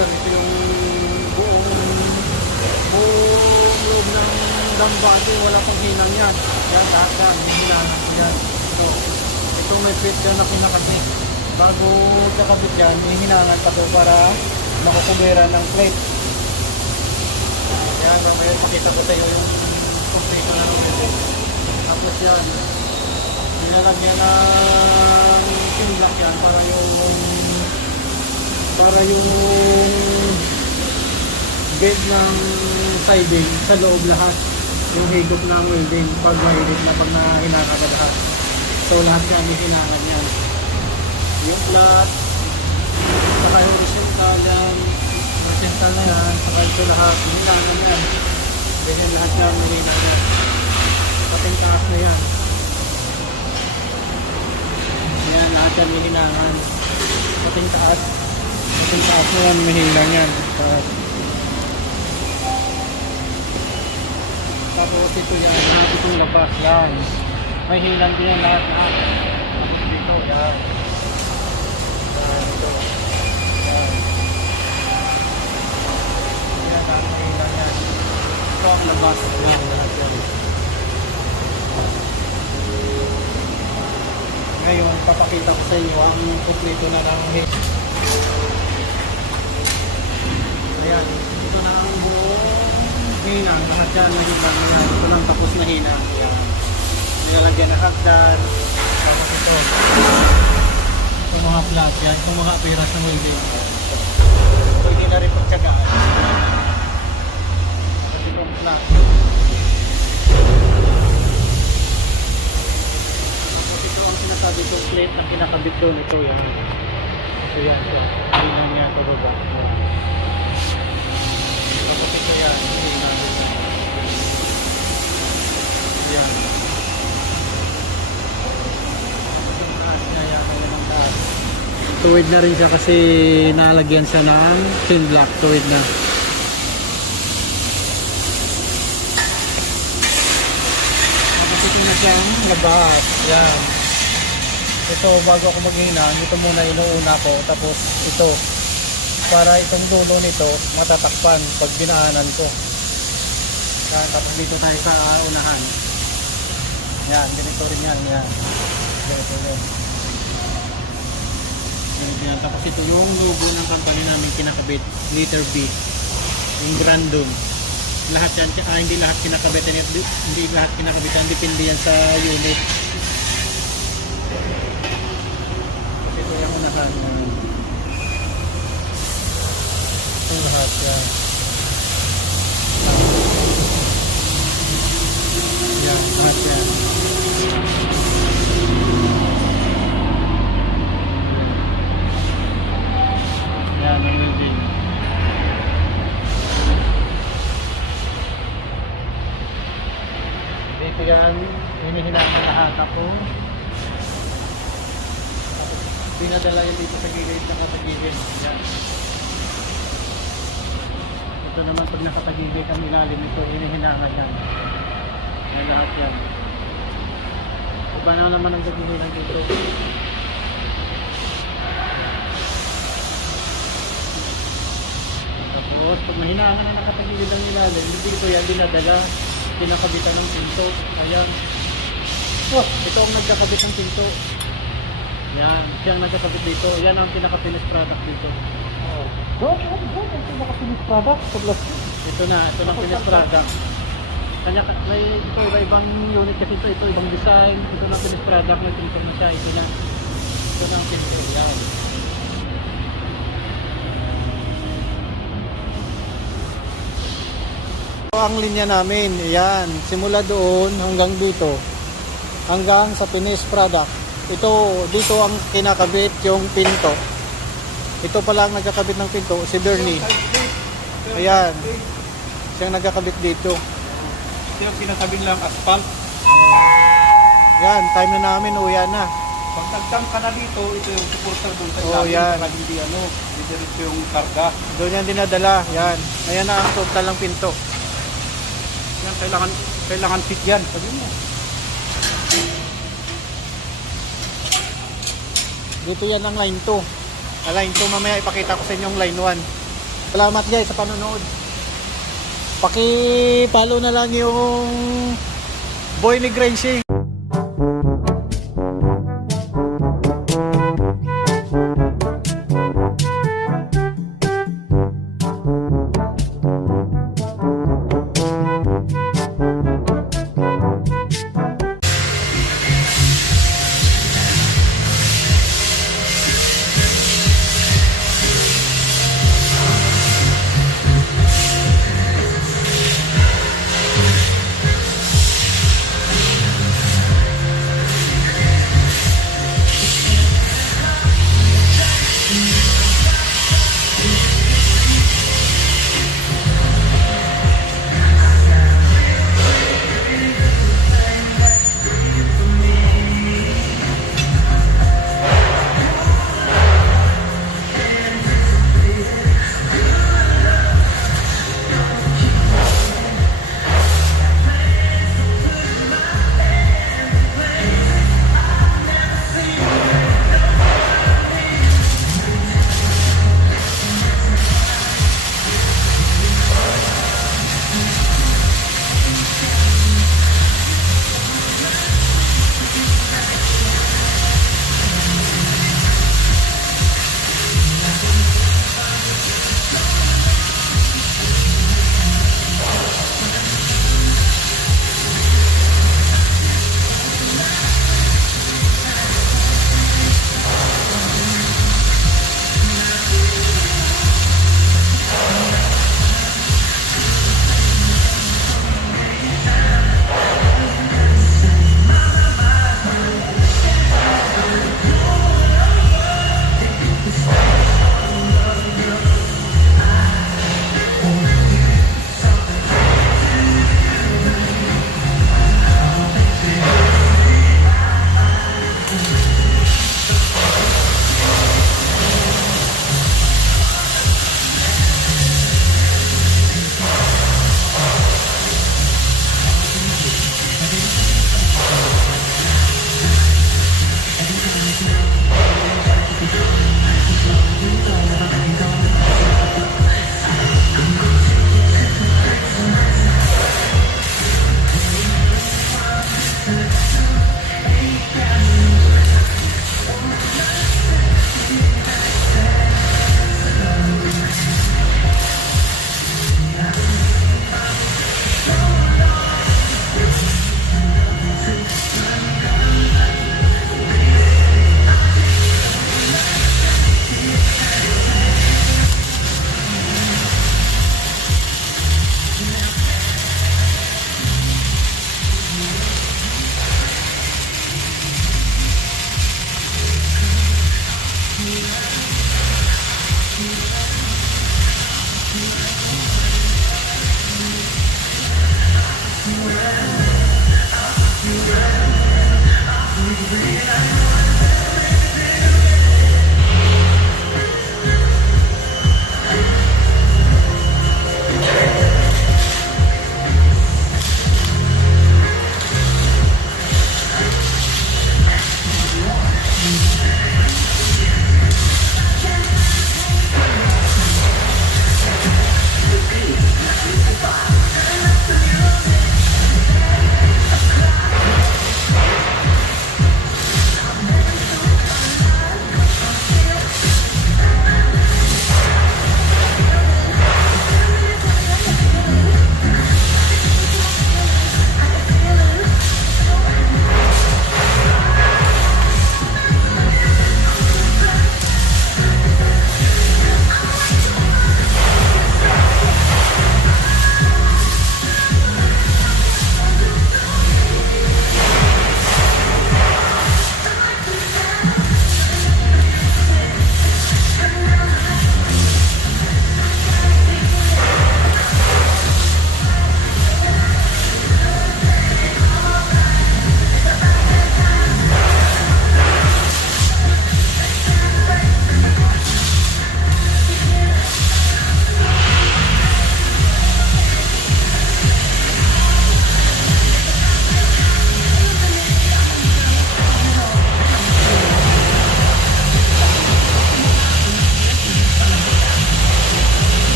sir, ito yung buong loob ng dambate, wala pang hinang yan. Yan, lahat yan, may hinangan ko yan. Ito may fit dyan na pinakasi. Bago kakabit yan, may hinangan pa to para makukubera ng plate. Yan, mamaya pakita ko sa iyo yung kompleto na ng plate. Tapos yan, nilalagyan ng pinlock yan para yung bed ng siding sa loob lahat, yung higop ng welding pag mainit na, pag nahinaka ka lahat. So lahat yan may hinangan yan, yung flat saka yung horizontal yan, horizontal na yan, saka ito lahat hinangan yan, ganyan lahat yan may hinangan, pating taas na yan. Yan, lahat yan may hinangan, pating taas na yan, may hinang yan. Tapos ito yan, lahat itong labas yan, may hinang din yan lahat. Tapos dito yan, ito yan, yan lahat may hinang yan. Ito ang labas yan, lahat yan. Ngayon papakita ko sa inyo ang kompleto na ng hinang. Ayan, ito na ang buong hinang, lahat yan nagiging yan. Ito lang tapos na hinang. Ayan, nilalagyan na hagdan. Tapos ito itong mga flat yan, itong mga apiras ng welding, ito hindi na rin pagtsagaan. Ito itong flat. Tapos ito ang sinasabi kong plate na kinakabit doon. Ito yan, ito yan, ito hinang yan, ito baba. Tapos ito yan, yan. Tuwid na rin siya kasi nalagyan siya ng thin block. Tuwid na. Tapos ito na siyang labas. Yan. Ito bago ako maghinang, ito muna inuuna ko. Tapos ito, para itong dulo nito matatakpan pag binaanan ko. Yan, tapos dito tayo sa unahan. Yan, ganito rin yan. Yan. Ganito rin. Yan. Tapos ito yung logo ng company namin kinakabit, letter B, yung Grandum. Lahat yan, hindi lahat kinakabit, hindi lahat kinakabitan, depende yan sa unit. Ito yung unahan. Ito lahat yan. Yan, lahat yan. Yan, ang welding. Dito yan, hinihinaan lahat ako. Pinadala yun dito sa gilid, nakatagilid. Yan. Ito naman pag nakatagilid ang ilalim ito, hinihinaan yan. Yan lahat yan. Iba na naman ang gagawin dito. Tapos pag mahinahan na nakatagilid ang ilalim, dito yan dinadala, pinakabitan ng pinto. Ayan. Oh, ito ang nagkakabit ng pinto. Yan, siyang nagkakabit dito. Yan ang pinaka-finished product dito. Oh. Ang pinaka-finished product sa plastic. Ito na, ito na finished product. Kanya, may ito iba-ibang unit kasi ito ibang design. Ito na finished product, may pinto na siya. Ito na ang pinto. Yan. Ito ang linya namin. Yan, simula doon hanggang dito. Hanggang sa finished product. Ito, dito ang kinakabit yung pinto. Ito pala ang nagkakabit ng pinto, si Bernie. Ayan. Siyang nagkakabit dito. Ito yung pinakabit lang asphalt. Yan, time na namin, uyan na. Pag nagdam ka na dito, ito yung supporter doon sa Oh, ilalim. yan. Para hindi didiretso yung karga. Doon yan dinadala. Yan. Ayan na ang total ng pinto. Yan, kailangan fit yan. Sabi mo. Dito yan ang line 2. Line 2 mamaya ipakita ko sa inyo yung line 1. Salamat guys sa panonood. Paki-follow na lang yung boy ni Gracie.